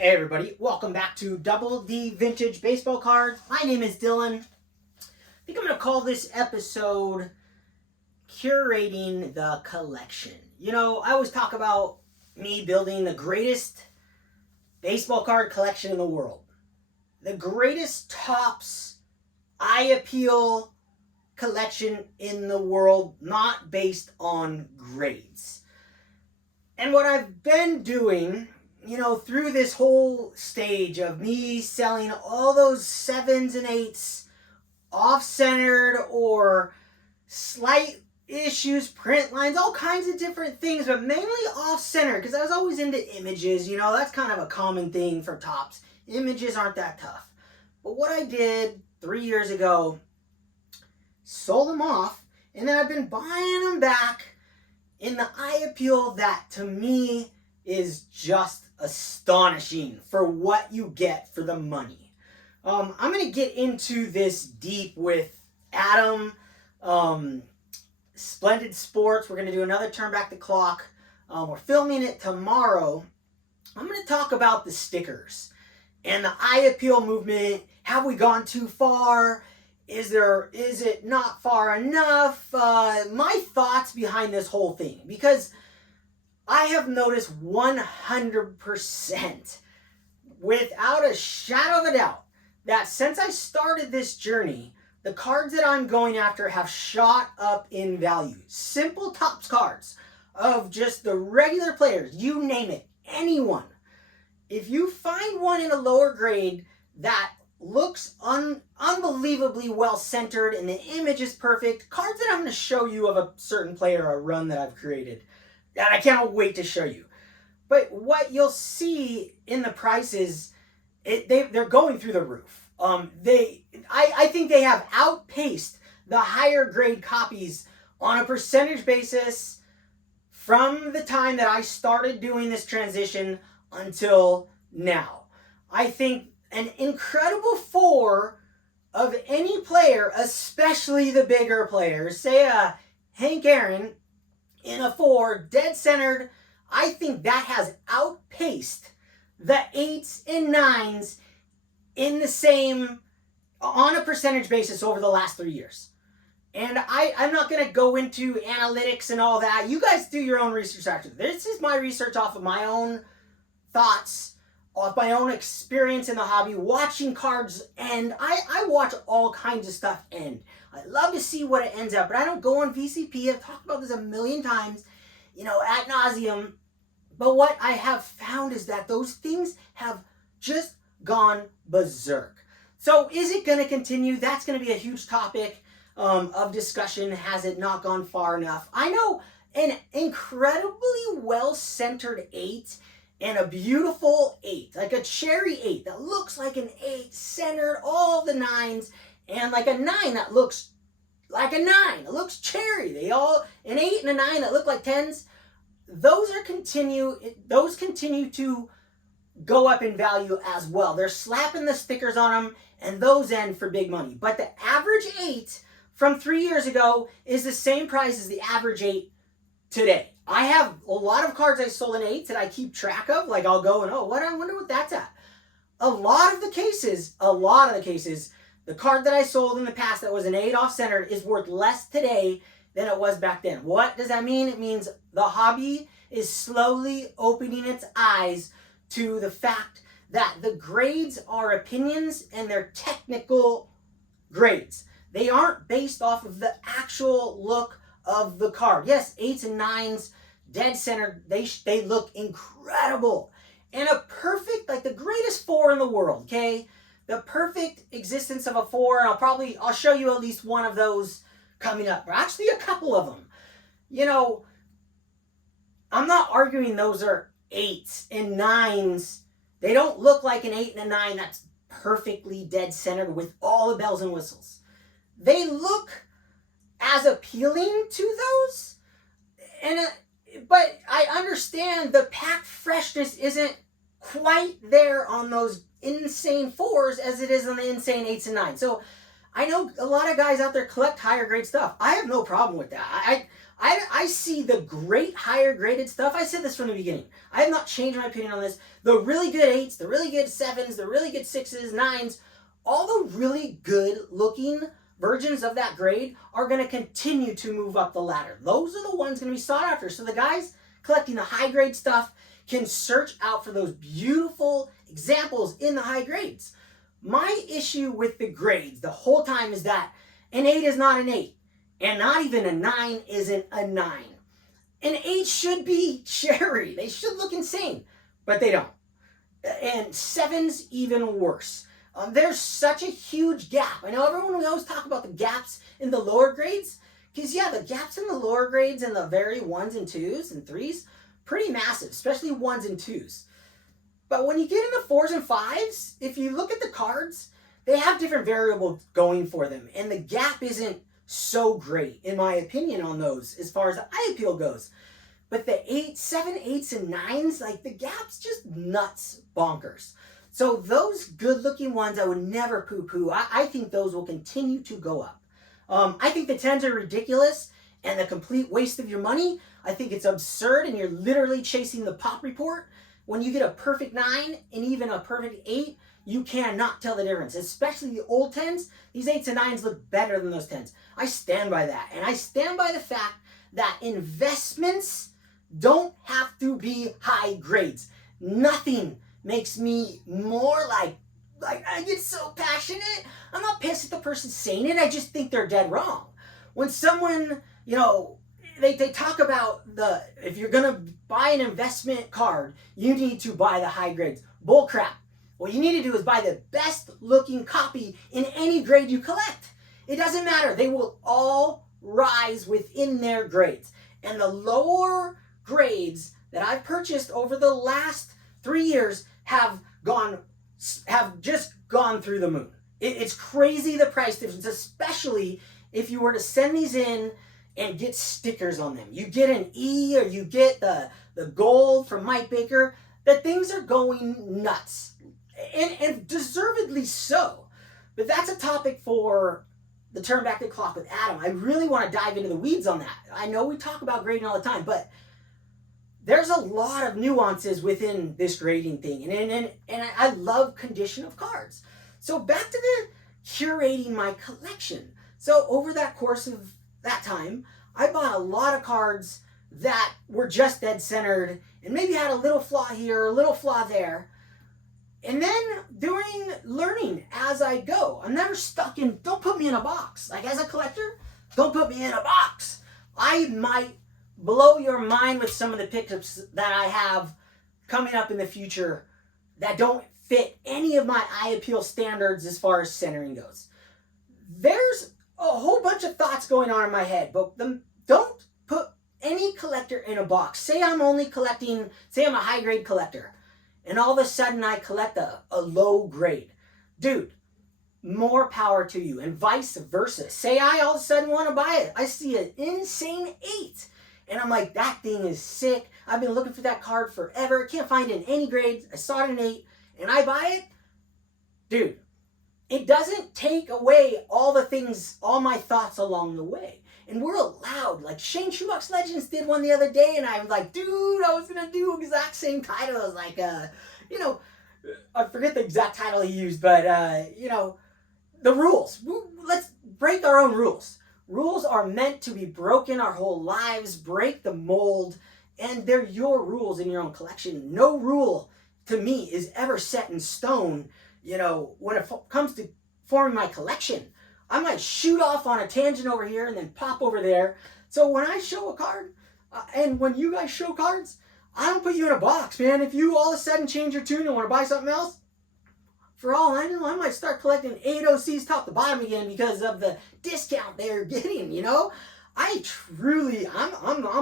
Hey everybody, welcome back to Double D Vintage Baseball Cards. My name is Dylan. I think I'm going to call this episode Curating the Collection. You know, I always talk about me building the greatest baseball card collection in the world. The greatest Topps eye appeal collection in the world, not based on grades. And what I've been doing, you know, through this whole stage of me selling all those 7s and 8s off-centered or slight issues, print lines, all kinds of different things, but mainly off-centered because I was always into images. You know, that's kind of a common thing for Topps. Images aren't that tough. But what I did 3 years ago, sold them off, and then I've been buying them back in the eye appeal that to me is just astonishing for what you get for the money. I'm going to get into this deep with Adam, Splendid Sports. We're going to do another Turn Back the Clock. We're filming it tomorrow. I'm going to talk about the stickers and the eye appeal movement. Have we gone too far? Is it not far enough? My thoughts behind this whole thing, because I have noticed 100%, without a shadow of a doubt, that since I started this journey, the cards that I'm going after have shot up in value. Simple Topps cards of just the regular players, you name it, anyone. If you find one in a lower grade that looks unbelievably well centered and the image is perfect, cards that I'm going to show you of a certain player or a run that I've created, and I cannot wait to show you. But what you'll see in the prices, they're going through the roof. I think they have outpaced the higher grade copies on a percentage basis from the time that I started doing this transition until now. I think an incredible 4 of any player, especially the bigger players, say a Hank Aaron in a 4, dead centered, I think that has outpaced the 8s and 9s in the same, on a percentage basis over the last 3 years. And I'm not going to go into analytics and all that. You guys do your own research after. This is my research off of my own thoughts, off my own experience in the hobby, watching cards end. I watch all kinds of stuff end. I love to see what it ends up, but I don't go on VCP. I've talked about this a million times, you know, ad nauseum. But what I have found is that those things have just gone berserk. So is it going to continue? That's going to be a huge topic of discussion. Has it not gone far enough? I know an incredibly well-centered 8 and a beautiful 8, like a cherry 8 that looks like an 8, centered all the 9s, and like a 9 that looks like a 9. It looks cherry. They all, an 8 and a 9 that look like 10s. Those continue to go up in value as well. They're slapping the stickers on them, and those end for big money. But the average 8 from 3 years ago is the same price as the average 8 today. I have a lot of cards I sold in 8s that I keep track of. Like I'll go and, I wonder what that's at. A lot of the cases, the card that I sold in the past that was an 8 off-center is worth less today than it was back then. What does that mean? It means the hobby is slowly opening its eyes to the fact that the grades are opinions and they're technical grades. They aren't based off of the actual look of the card. Yes, 8s and 9s, dead center, they look incredible. And a perfect, like the greatest 4 in the world, okay? The perfect existence of a 4, and I'll show you at least one of those coming up, or actually a couple of them. You know, I'm not arguing those are 8s and 9s. They don't look like an 8 and a 9 that's perfectly dead centered with all the bells and whistles. They look as appealing to those, but I understand the pack freshness isn't quite there on those insane 4s as it is on the insane 8s and 9s. So I know a lot of guys out there collect higher grade stuff. I have no problem with that. I see the great higher graded stuff. I said this from the beginning. I have not changed my opinion on this. The really good 8s, the really good 7s, the really good 6s, 9s, all the really good looking versions of that grade are going to continue to move up the ladder. Those are the ones going to be sought after. So the guys collecting the high grade stuff can search out for those beautiful examples in the high grades. My issue with the grades the whole time is that an 8 is not an 8, and not even a 9 isn't a 9. An 8 should be cherry. They should look insane, but they don't. And 7's even worse. There's such a huge gap. I know everyone will always talk about the gaps in the lower grades, because yeah, the gaps in the lower grades and the very 1s and 2s and 3s, pretty massive, especially 1s and 2s. But when you get in the 4s and 5s, if you look at the cards, they have different variables going for them, and the gap isn't so great, in my opinion, on those as far as the eye appeal goes. But the 7, 8s, and 9s, like the gap's just nuts bonkers. So those good-looking ones I would never poo-poo. I think those will continue to go up. I think the 10s are ridiculous and a complete waste of your money. I think it's absurd, and you're literally chasing the pop report. When you get a perfect 9 and even a perfect 8, you cannot tell the difference, especially the old 10s. These 8s and 9s look better than those 10s. I stand by that. And I stand by the fact that investments don't have to be high grades. Nothing makes me more like I get so passionate. I'm not pissed at the person saying it. I just think they're dead wrong. When someone, they talk about if you're going to buy an investment card, you need to buy the high grades. Bull crap. What you need to do is buy the best looking copy in any grade you collect. It doesn't matter. They will all rise within their grades. And the lower grades that I've purchased over the last 3 years have just gone through the moon. It's crazy the price difference, especially if you were to send these in and get stickers on them. You get an E or you get the gold from Mike Baker. The things are going nuts. And deservedly so. But that's a topic for the Turn Back the Clock with Adam. I really want to dive into the weeds on that. I know we talk about grading all the time, but there's a lot of nuances within this grading thing. And I love condition of cards. So back to the curating my collection. So over that course of that time, I bought a lot of cards that were just dead centered and maybe had a little flaw here, a little flaw there. And then during learning as I go, I'm never stuck in, don't put me in a box. Like as a collector, don't put me in a box. I might blow your mind with some of the pickups that I have coming up in the future that don't fit any of my eye appeal standards as far as centering goes. There's a whole bunch of thoughts going on in my head, but don't put any collector in a box. Say I'm only collecting, say I'm a high grade collector, and all of a sudden I collect a low grade. Dude, more power to you, and vice versa. Say I all of a sudden want to buy it. I see an insane 8, and I'm like, that thing is sick. I've been looking for that card forever. Can't find it in any grades. I saw it in 8, and I buy it. Dude, it doesn't take away all the things, all my thoughts along the way. And we're allowed, like Shane Shoebox Legends did one the other day, and I was like, dude, I was going to do exact same title. I was like, I forget the exact title he used, but, the rules. Let's break our own rules. Rules are meant to be broken our whole lives, break the mold, and they're your rules in your own collection. No rule, to me, is ever set in stone, when it comes to forming my collection. I might shoot off on a tangent over here and then pop over there. So when I show a card, and when you guys show cards, I don't put you in a box, man. If you all of a sudden change your tune and want to buy something else, for all I know, I might start collecting 8 OCs top to bottom again because of the discount they're getting, I'm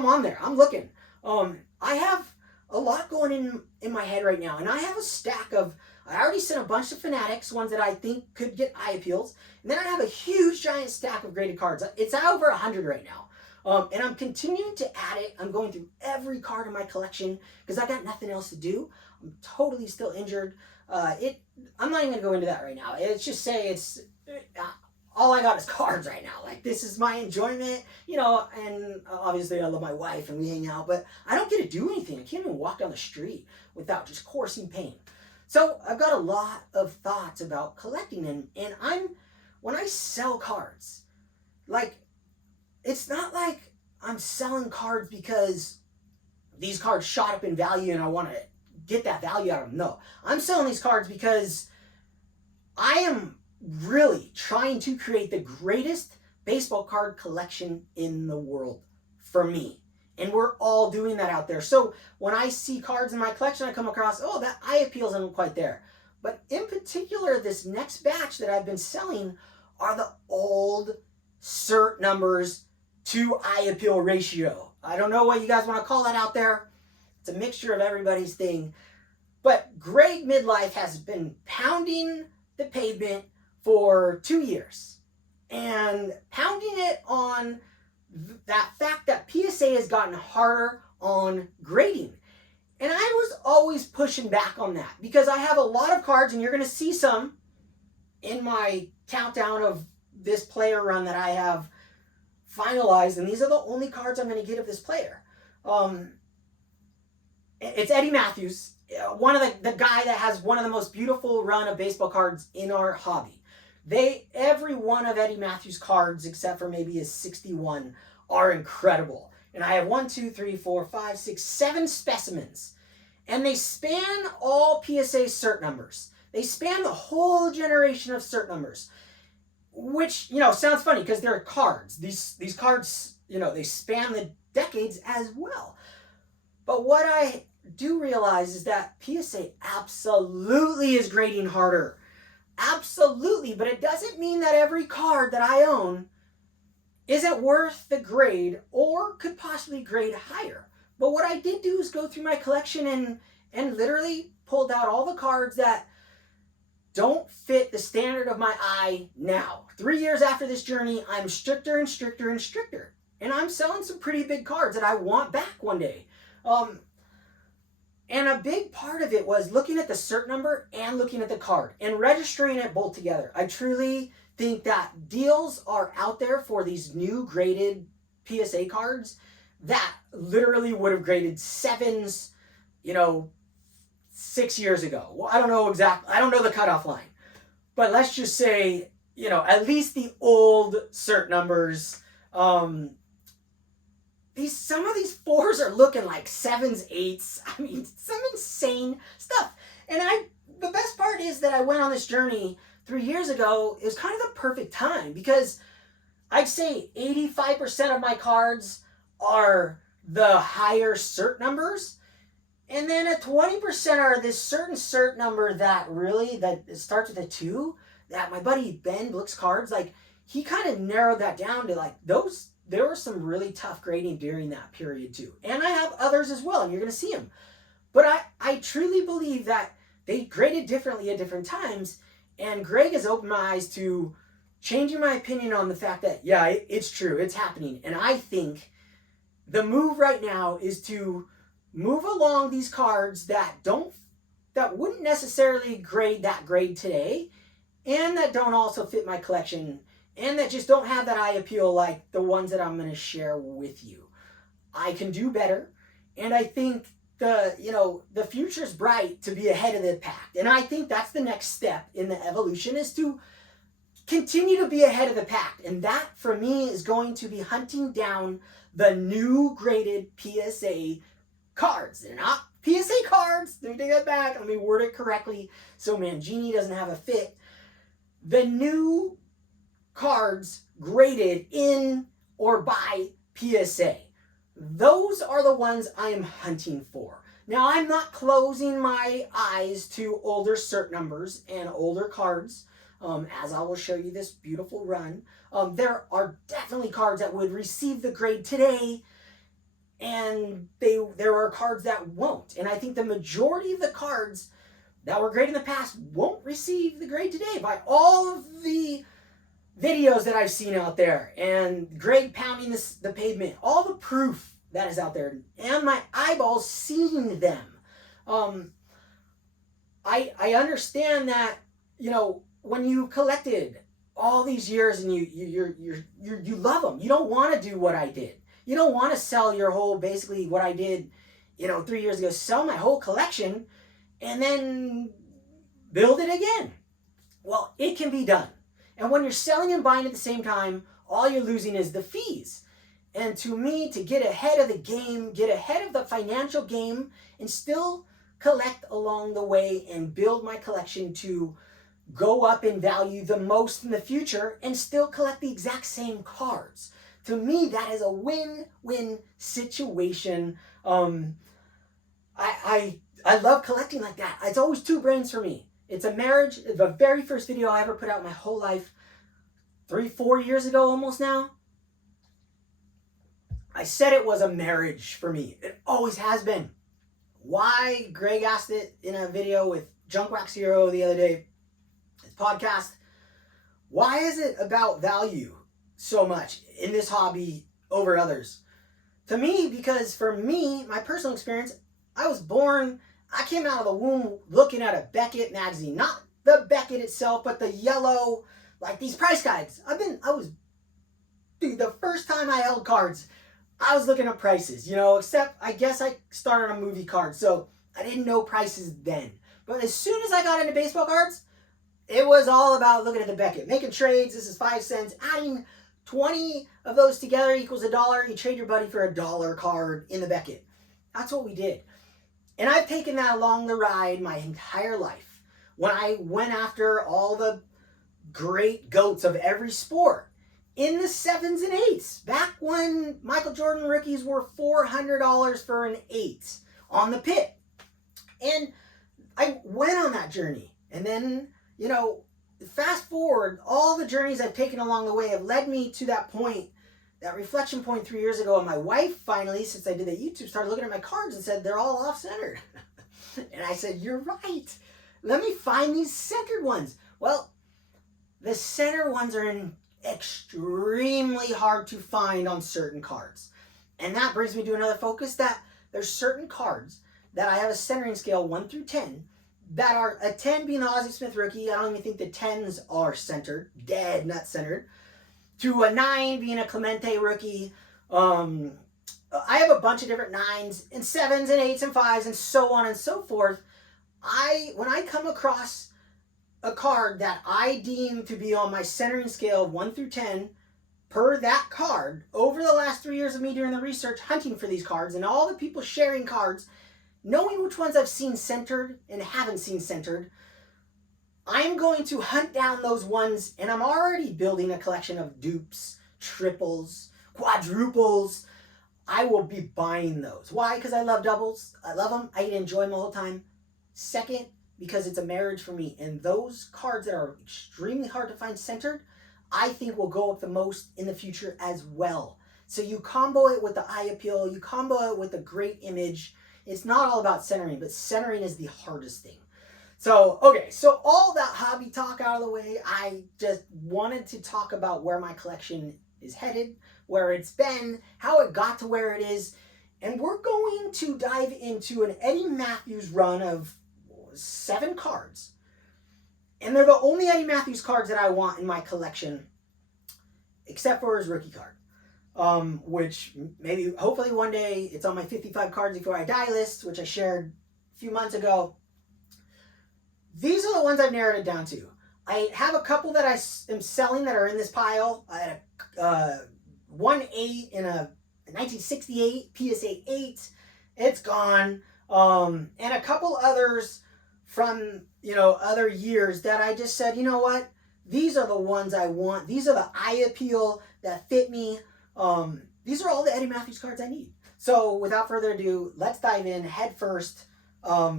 on there. I'm looking. I have a lot going in my head right now, and I have a stack of, I already sent a bunch of Fanatics, ones that I think could get eye appeals, and then I have a huge giant stack of graded cards. It's over 100 right now, and I'm continuing to add it. I'm going through every card in my collection because I got nothing else to do. I'm totally still injured. I'm not even going to go into that right now. It's just say all I got is cards right now. Like, this is my enjoyment, and obviously I love my wife and we hang out, but I don't get to do anything. I can't even walk down the street without just coursing pain. So I've got a lot of thoughts about collecting, and when I sell cards, like, it's not like I'm selling cards because these cards shot up in value and I want to get that value out of them. No, I'm selling these cards because I am really trying to create the greatest baseball card collection in the world for me. And we're all doing that out there. So when I see cards in my collection, I come across, oh, that eye appeal isn't quite there. But in particular, this next batch that I've been selling are the old cert numbers to eye appeal ratio. I don't know what you guys want to call that out there. It's a mixture of everybody's thing. But Greg Midlife has been pounding the pavement for 2 years and pounding it on that fact that PSA has gotten harder on grading. And I was always pushing back on that because I have a lot of cards, and you're going to see some in my countdown of this player run that I have finalized, and these are the only cards I'm going to get of this player. It's Eddie Matthews, one of the guy that has one of the most beautiful run of baseball cards in our hobby. Every one of Eddie Matthews' cards, except for maybe his 61, are incredible. And I have 1, 2, 3, 4, 5, 6, 7 specimens. And they span all PSA cert numbers. They span the whole generation of cert numbers. Which, sounds funny because they're cards. These cards, they span the decades as well. But what I do realize is that PSA absolutely is grading harder. Absolutely, but it doesn't mean that every card that I own isn't worth the grade or could possibly grade higher. But what I did do is go through my collection and literally pulled out all the cards that don't fit the standard of my eye now. 3 years after this journey, I'm stricter and stricter and stricter. And I'm selling some pretty big cards that I want back one day. And a big part of it was looking at the cert number and looking at the card and registering it both together. I truly think that deals are out there for these new graded PSA cards that literally would have graded 7s, 6 years ago. Well, I don't know exactly. I don't know the cutoff line. But let's just say, at least the old cert numbers, some of these 4s are looking like 7s, 8s. I mean, some insane stuff. And the best part is that I went on this journey 3 years ago. It was kind of the perfect time because I'd say 85% of my cards are the higher cert numbers. And then 20% are this certain cert number that starts with a 2, that my buddy Ben Blick's cards, like, he kind of narrowed that down to like those. There was some really tough grading during that period too. And I have others as well, and you're going to see them. But I truly believe that they graded differently at different times, and Greg has opened my eyes to changing my opinion on the fact that, yeah, it's true, it's happening. And I think the move right now is to move along these cards that wouldn't necessarily grade that grade today, and that don't also fit my collection, and that just don't have that eye appeal like the ones that I'm going to share with you. I can do better, and I think the future's bright to be ahead of the pack. And I think that's the next step in the evolution, is to continue to be ahead of the pack. And that, for me, is going to be hunting down the new graded PSA cards. They're not PSA cards. Let me take that back. Let me word it correctly so Mangini doesn't have a fit. The new cards graded in or by PSA. Those are the ones I am hunting for. Now, I'm not closing my eyes to older cert numbers and older cards, as I will show you this beautiful run. There are definitely cards that would receive the grade today, and there are cards that won't. And I think the majority of the cards that were graded in the past won't receive the grade today by all of the videos that I've seen out there, and Greg pounding the pavement, all the proof that is out there, and my eyeballs seeing them. I understand that, when you collected all these years and you love them. You don't want to do what I did. You don't want to sell your whole, basically what I did, 3 years ago, sell my whole collection and then build it again. Well, it can be done. And when you're selling and buying at the same time, all you're losing is the fees. And to me, to get ahead of the game, get ahead of the financial game, and still collect along the way and build my collection to go up in value the most in the future and still collect the exact same cards. To me, that is a win-win situation. I love collecting like that. It's always two brains for me. It's a marriage. The very first video I ever put out in my whole life, 3-4 years ago almost now, I said it was a marriage for me. It always has been. Why? Greg asked it in a video with Junk Wax Hero the other day, his podcast. Why is it about value so much in this hobby over others? To me, because for me, my personal experience, I was born, I came out of the womb looking at a Beckett magazine. Not the Beckett itself, but the yellow, like these price guides. Dude, the first time I held cards, I was looking at prices, except I guess I started on movie cards, so I didn't know prices then. But as soon as I got into baseball cards, it was all about looking at the Beckett, making trades. This is 5 cents, adding 20 of those together equals $1. You trade your buddy for $1 card in the Beckett. That's what we did. And I've taken that along the ride my entire life. When I went after all the great GOATs of every sport, in the 7s and 8s, back when Michael Jordan rookies were $400 for an 8 on the pit. And I went on that journey. And then, fast forward, all the journeys I've taken along the way have led me to that point, that reflection point 3 years ago. And my wife finally, since I did that YouTube, started looking at my cards and said, they're all off-centered. And I said, you're right. Let me find these centered ones. Well, the center ones are extremely hard to find on certain cards. And that brings me to another focus, that there's certain cards that I have a centering scale 1 through 10 that are, a 10 being the Ozzie Smith rookie. I don't even think the 10s are centered, dead nut centered, to a 9 being a Clemente rookie. I have a bunch of different 9s and 7s and 8s and 5s and so on and so forth. When I come across a card that I deem to be on my centering scale of 1 through 10 per that card, over the last 3 years of me doing the research, hunting for these cards, and all the people sharing cards, knowing which ones I've seen centered and haven't seen centered, I'm going to hunt down those ones, and I'm already building a collection of dupes, triples, quadruples. I will be buying those. Why? Because I love doubles. I love them. I enjoy them the whole time. Second, because it's a marriage for me. And those cards that are extremely hard to find centered, I think will go up the most in the future as well. So you combo it with the eye appeal, you combo it with a great image. It's not all about centering, but centering is the hardest thing. So, okay, so all that hobby talk out of the way, I just wanted to talk about where my collection is headed, where it's been, how it got to where it is. And we're going to dive into an Eddie Matthews run of 7 cards, and they're the only Eddie Matthews cards that I want in my collection, except for his rookie card, which maybe, hopefully one day, it's on my 55 cards before I die list, which I shared a few months ago. These are the ones I've narrowed it down to. I have a couple that I am selling that are in this pile. I had a 1/8 in a 1968 PSA 8. It's gone. And a couple others from, other years that I just said, you know what? These are the ones I want. These are the eye appeal that fit me. These are all the Eddie Matthews cards I need. So without further ado, let's dive in head first.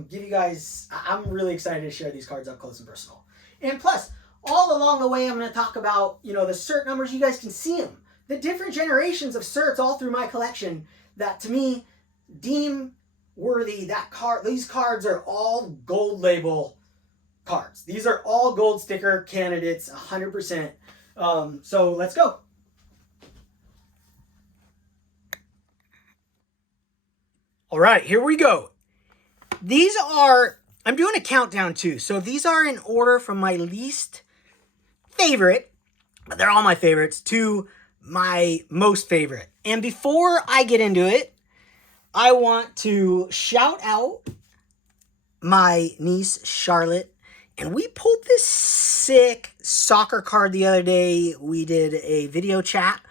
Give you guys, I'm really excited to share these cards up close and personal. And plus, all along the way, I'm going to talk about, the cert numbers. You guys can see them. The different generations of certs all through my collection that to me deem worthy. These cards are all gold label cards. These are all gold sticker candidates, 100%. So let's go. All right, here we go. These are, I'm doing a countdown too. So these are in order from my least favorite They're all my favorites to my most favorite. And before I get into it, I want to shout out my niece, Charlotte. And we pulled this sick soccer card the other day. We did a video chat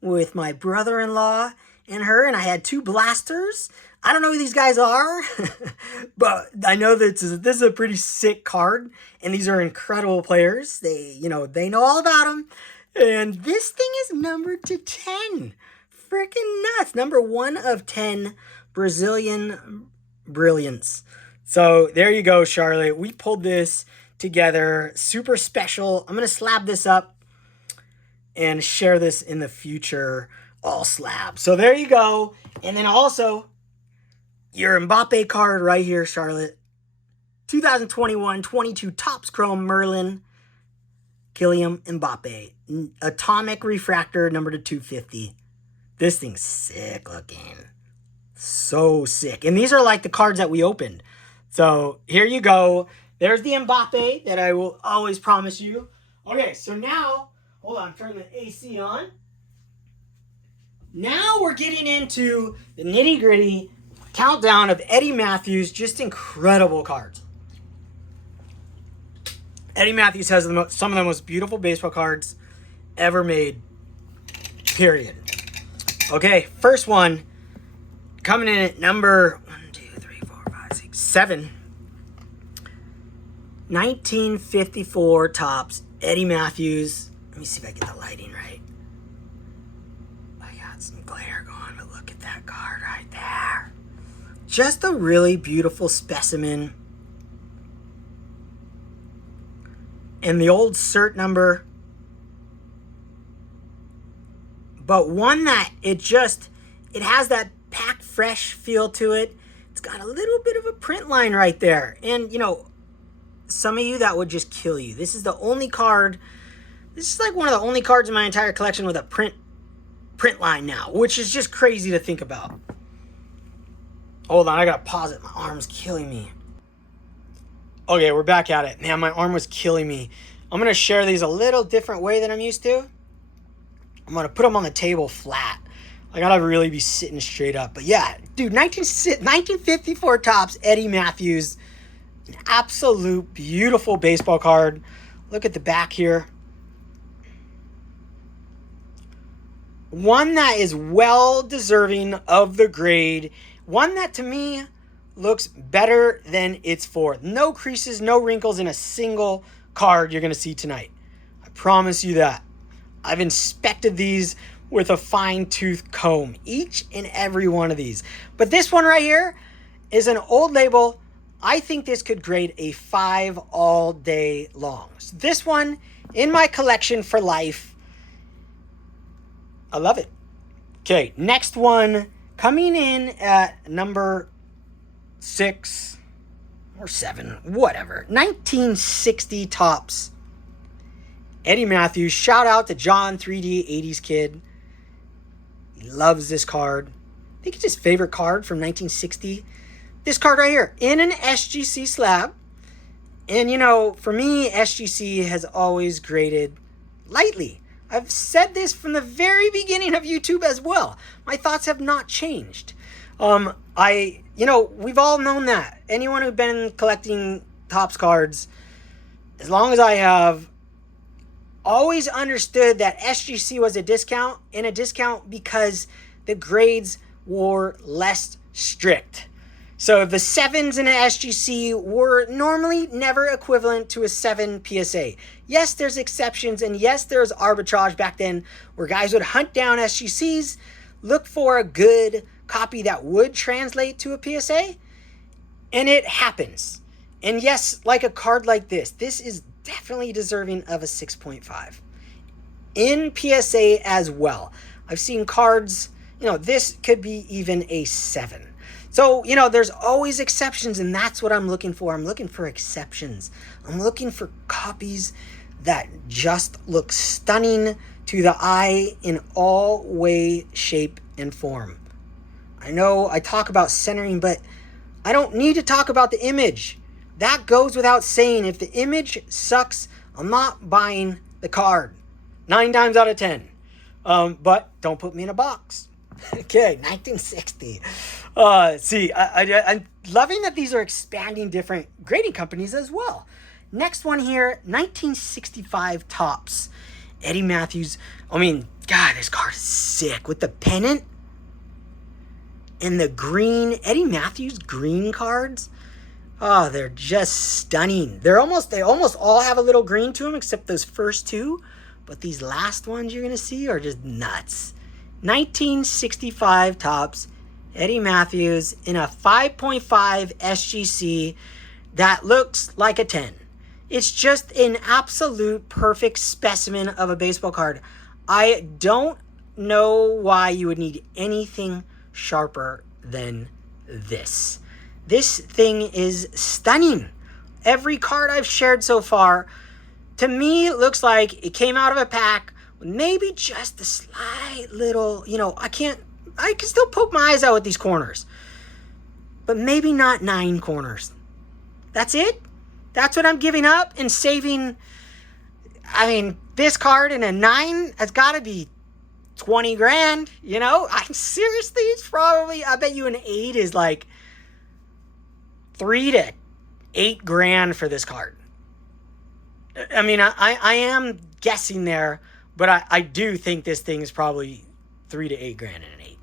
with my brother-in-law and her, and I had 2 blasters. I don't know who these guys are, but I know that this is a pretty sick card, and these are incredible players. They know all about them. And this thing is numbered to 10. Freaking nuts. Number 1 of 10, Brazilian Brilliance. So there you go, Charlotte. We pulled this together. Super special. I'm going to slab this up and share this in the future, all slab. So there you go. And then also, your Mbappe card right here, Charlotte. 2021-22 Topps Chrome Merlin. Kylian Mbappe. Atomic Refractor, number to 250. This thing's sick looking. So sick. And these are like the cards that we opened. So here you go. There's the Mbappe that I will always promise you. Okay, so now, hold on, turn the AC on. Now we're getting into the nitty gritty countdown of Eddie Matthews. Just incredible cards. Eddie Matthews has some of the most beautiful baseball cards ever made. Period. Okay, first one coming in at number 7. 1954 Topps Eddie Matthews. Let me see if I get the lighting right. I got some glare going, but look at that card right there. Just a really beautiful specimen. And the old cert number. But one that it has that packed fresh feel to it. It's got a little bit of a print line right there. And, some of you, that would just kill you. This is the only card. This is like one of the only cards in my entire collection with a print line now, which is just crazy to think about. Hold on, I gotta pause it. My arm's killing me. Okay, we're back at it. Man, my arm was killing me. I'm gonna share these a little different way than I'm used to. I'm gonna put them on the table flat. I gotta really be sitting straight up. But yeah, dude, 1954 Topps Eddie Matthews. An absolute beautiful baseball card. Look at the back here. One that is well deserving of the grade. One that to me looks better than it's for. No creases, no wrinkles in a single card you're going to see tonight. I promise you that. I've inspected these with a fine-tooth comb. Each and every one of these. But this one right here is an old label. I think this could grade a 5 all day long. So this one in my collection for life. I love it. Okay, next one coming in at number 6 or 7, whatever. 1960 Topps Eddie Matthews. Shout out to John 3D 80s Kid. He loves this card. I think it's his favorite card from 1960. This card right here, in an SGC slab. And, for me, SGC has always graded lightly. I've said this from the very beginning of YouTube as well. My thoughts have not changed. We've all known that. Anyone who's been collecting Topps cards, as long as I have, always understood that SGC was a discount, and a discount because the grades were less strict. So the 7s in an SGC were normally never equivalent to a 7 PSA. Yes, there's exceptions, and yes, there's arbitrage back then where guys would hunt down SGCs, look for a good copy that would translate to a PSA, and it happens. And yes, like a card like this is definitely deserving of a 6.5. In PSA as well. I've seen cards, this could be even a 7. So, there's always exceptions, and that's what I'm looking for. I'm looking for exceptions. I'm looking for copies that just look stunning to the eye in all way, shape, and form. I know I talk about centering, but I don't need to talk about the image. That goes without saying. If the image sucks, I'm not buying the card. 9 times out of 10. But don't put me in a box. Okay, 1960. See, I'm loving that these are expanding different grading companies as well. Next one here, 1965 Topps. Eddie Matthews. I mean, God, this card is sick. With the pennant and the green, Eddie Matthews green cards. Oh, they're just stunning. They almost all have a little green to them except those first two. But these last ones you're going to see are just nuts. 1965 Topps, Eddie Matthews in a 5.5 SGC that looks like a 10. It's just an absolute perfect specimen of a baseball card. I don't know why you would need anything sharper than this. This thing is stunning. Every card I've shared so far, to me, it looks like it came out of a pack with maybe just a slight little, I can still poke my eyes out with these corners. But maybe not 9 corners. That's it? That's what I'm giving up and saving. I mean, this card in a 9 has got to be 20 grand, seriously, it's probably, I bet you an 8 is like 3 to 8 grand for this card. I mean, I am guessing there, but I do think this thing is probably 3 to 8 grand in an 8.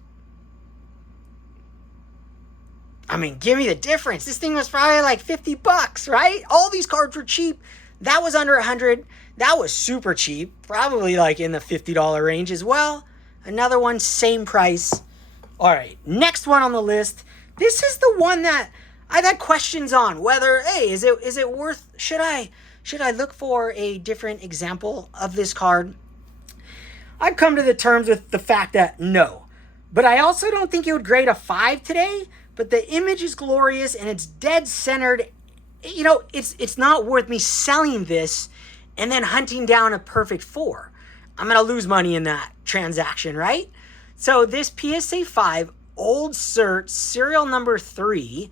I mean, give me the difference. This thing was probably like $50, right? All these cards were cheap. That was under 100. That was super cheap. Probably like in the $50 range as well. Another one, same price. All right, next one on the list. This is the one that I've had questions on. Whether, hey, is it worth? Should I look for a different example of this card? I've come to the terms with the fact that no. But I also don't think it would grade a 5 today. But the image is glorious and it's dead centered. It's not worth me selling this and then hunting down a perfect 4. I'm going to lose money in that transaction, right? So this PSA 5 old cert serial number 3,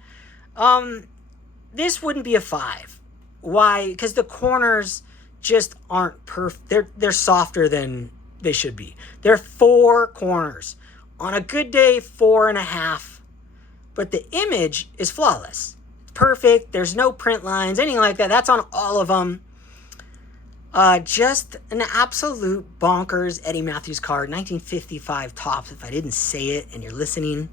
this wouldn't be a 5. Why? Because the corners just aren't perfect. They're softer than they should be. They're 4 corners. On a good day, 4.5. But the image is flawless. It's perfect. There's no print lines, anything like that. That's on all of them. Just an absolute bonkers Eddie Matthews card. 1955 Topps, if I didn't say it and you're listening.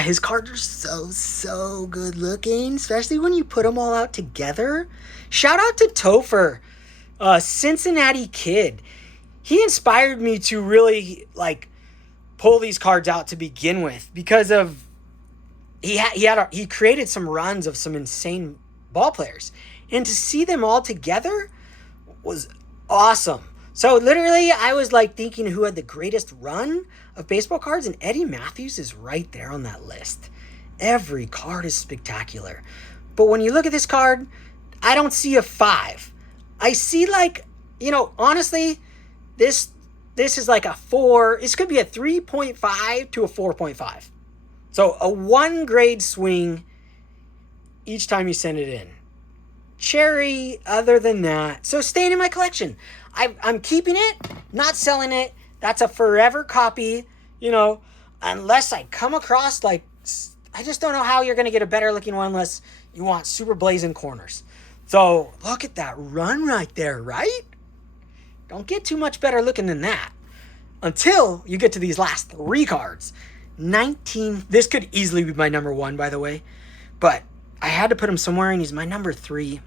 His cards are so good looking, especially when you put them all out together. Shout out to Topher, Cincinnati kid. He inspired me to really pull these cards out to begin with because of he created some runs of some insane ball players, and to see them all together was awesome. So literally I was thinking who had the greatest run of baseball cards, and Eddie Matthews is right there on that list. Every card is spectacular. But when you look at this card, I don't see a 5. I see honestly, this is like a 4. This could be a 3.5 to a 4.5. So a 1 grade swing each time you send it in. Cherry, other than that. So staying in my collection. I'm keeping it, not selling it. That's a forever copy, unless I come across I just don't know how you're going to get a better looking one unless you want super blazing corners. So look at that run right there, right? Don't get too much better looking than that until you get to these last 3 cards. This could easily be my number 1, by the way, but I had to put him somewhere, and he's my number 3.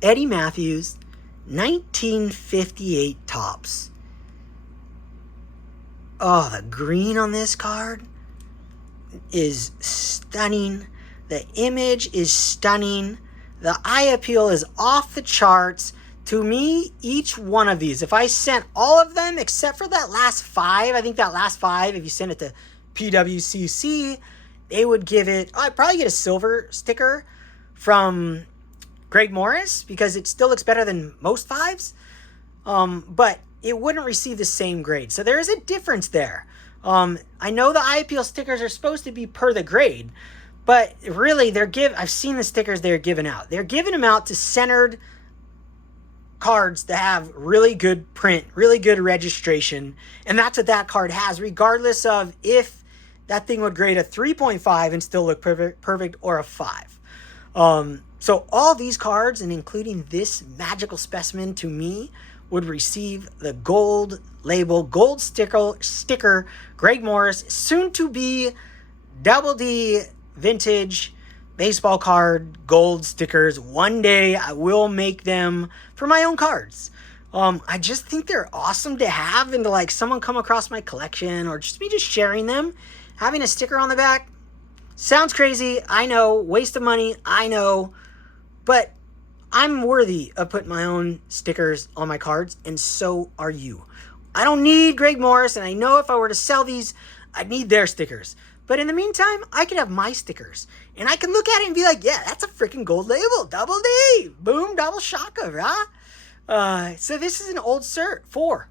Eddie Matthews, 1958 Topps. Oh, the green on this card is stunning. The image is stunning. The eye appeal is off the charts. To me, each one of these, if I sent all of them except for that last 5, I think that last 5, if you send it to PWCC, they would give it, I'd probably get a silver sticker from Greg Morris because it still looks better than most 5s. But it wouldn't receive the same grade. So there is a difference there. I know the eye appeal stickers are supposed to be per the grade, but really I've seen the stickers they're giving out. They're giving them out to centered cards that have really good print, really good registration. And that's what that card has, regardless of if that thing would grade a 3.5 and still look perfect or a 5. So all these cards, and including this magical specimen, to me, would receive the gold label, gold sticker, Greg Morris, soon to be Double D vintage baseball card gold stickers. One day I will make them for my own cards. I just think they're awesome to have, and to like someone come across my collection, or just me just sharing them, having a sticker on the back. Sounds crazy, I know, waste of money, I know, but I'm worthy of putting my own stickers on my cards, and so are you. I don't need Greg Morris, and I know if I were to sell these, I'd need their stickers. But in the meantime, I can have my stickers, and I can look at it and be like, yeah, that's a freaking gold label, Double D, boom, double shaka, right? So this is an old cert, 4.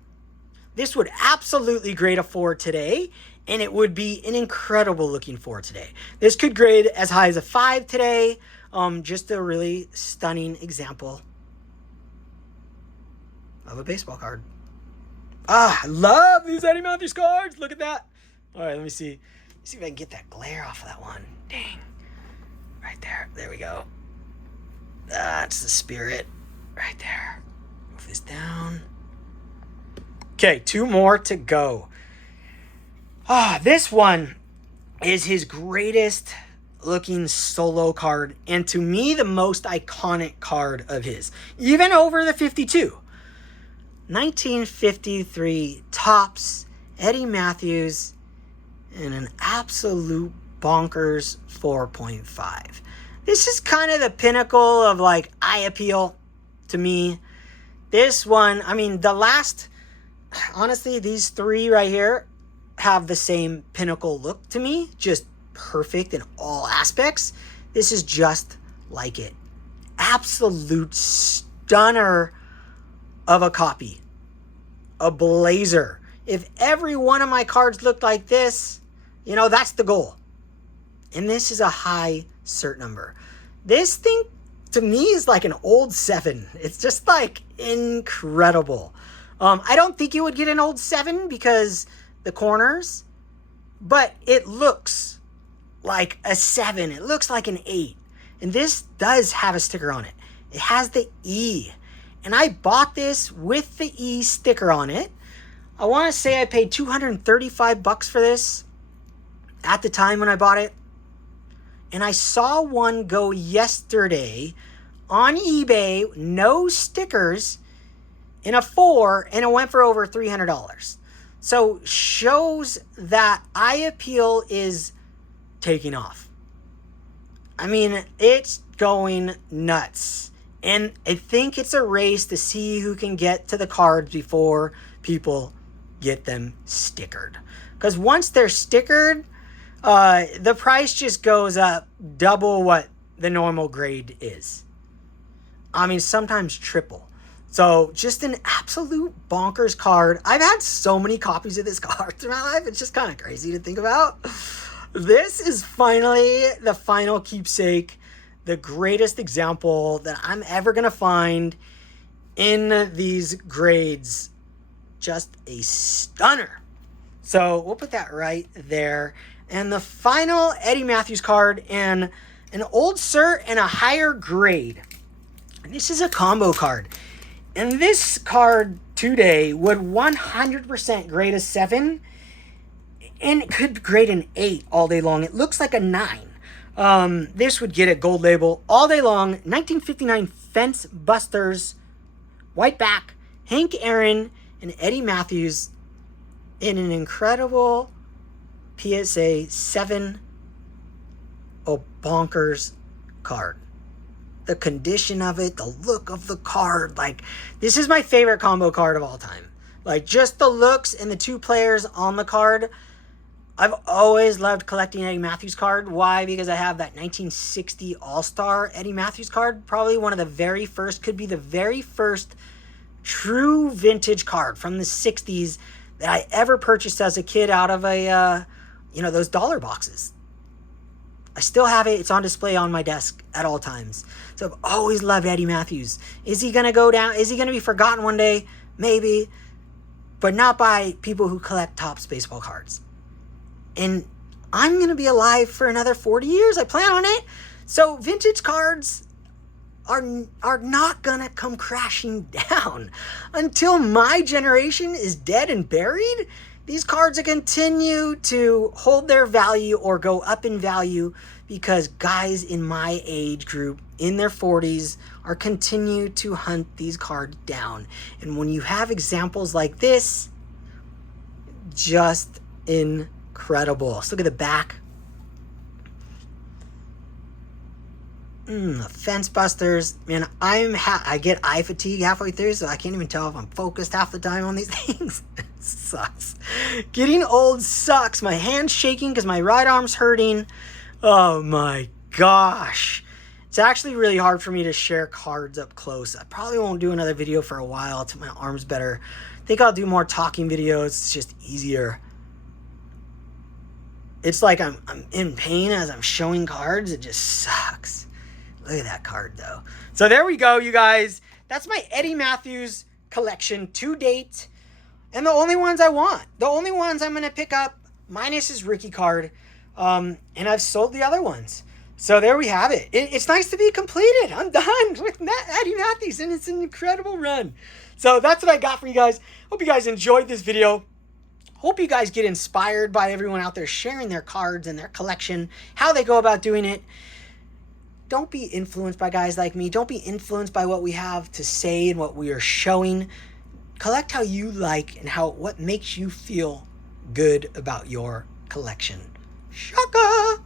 This would absolutely grade a 4 today, and it would be an incredible looking 4 today. This could grade as high as a 5 today. Just a really stunning example of a baseball card. I love these Eddie Matthews cards. Look at that. All right, let me see. Let's see if I can get that glare off of that one. Dang. Right there. There we go. That's the spirit. Right there. Move this down. Okay, 2 more to go. This one is his greatest looking solo card, and to me the most iconic card of his, even over the 52. 1953 Topps Eddie Matthews in an absolute bonkers 4.5. This is kind of the pinnacle of like eye appeal to me. This one, I mean, the last, honestly, these 3 right here have the same pinnacle look to me, just perfect in all aspects. This is just like it. Absolute stunner of a copy. A blazer. If every one of my cards looked like this, you know, that's the goal. And this is a high cert number. This thing to me is like an old 7. It's just like incredible. I don't think you would get an old 7 because the corners, but it looks like a 7. It looks like an 8. And this does have a sticker on it. It has the E. And I bought this with the E sticker on it. I want to say I paid $235 for this at the time when I bought it. And I saw one go yesterday on eBay, no stickers, in a 4, and it went for over $300. So shows that eye appeal is taking off. I mean, it's going nuts. And I think it's a race to see who can get to the cards before people get them stickered. Because once they're stickered, the price just goes up double what the normal grade is. I mean, sometimes triple. So just an absolute bonkers card. I've had so many copies of this card through my life. It's just kind of crazy to think about. This is finally the final keepsake, the greatest example that I'm ever going to find in these grades. Just a stunner. So we'll put that right there. And the final Eddie Matthews card, and an old cert and a higher grade. And this is a combo card. And this card today would 100% grade a 7, and it could grade an 8 all day long. It looks like a 9. This would get a gold label all day long. 1959 Fence Busters, white back, Hank Aaron and Eddie Matthews in an incredible PSA 7. Oh, bonkers card. The condition of it, the look of the card, like, this is my favorite combo card of all time. Like, just the looks and the 2 players on the card. I've always loved collecting Eddie Matthews card. Why? Because I have that 1960 All-Star Eddie Matthews card. Probably one of the very first, could be the very first true vintage card from the 60s that I ever purchased as a kid out of a, those dollar boxes. I still have it. It's on display on my desk at all times. So I've always loved Eddie Matthews. Is he going to go down? Is he going to be forgotten one day? Maybe. But not by people who collect Topps baseball cards. And I'm going to be alive for another 40 years. I plan on it. So vintage cards are not going to come crashing down. Until my generation is dead and buried, these cards will continue to hold their value or go up in value because guys in my age group in their 40s are continue to hunt these cards down. And when you have examples like this, just incredible. Let's look at the back. Fence busters. Man, I get eye fatigue halfway through, so I can't even tell if I'm focused half the time on these things. It sucks. Getting old sucks. My hand's shaking because my right arm's hurting. Oh my gosh. It's actually really hard for me to share cards up close. I probably won't do another video for a while until my arm's better. I think I'll do more talking videos. It's just easier. It's like I'm in pain as I'm showing cards. It just sucks. Look at that card, though. So there we go, you guys. That's my Eddie Matthews collection to date. And the only ones I want. The only ones I'm going to pick up, minus his rookie card. And I've sold the other ones. So there we have it. It's nice to be completed. I'm done with Eddie Matthews, and it's an incredible run. So that's what I got for you guys. Hope you guys enjoyed this video. Hope you guys get inspired by everyone out there sharing their cards and their collection, how they go about doing it. Don't be influenced by guys like me. Don't be influenced by what we have to say and what we are showing. Collect how you like and what makes you feel good about your collection. Shaka!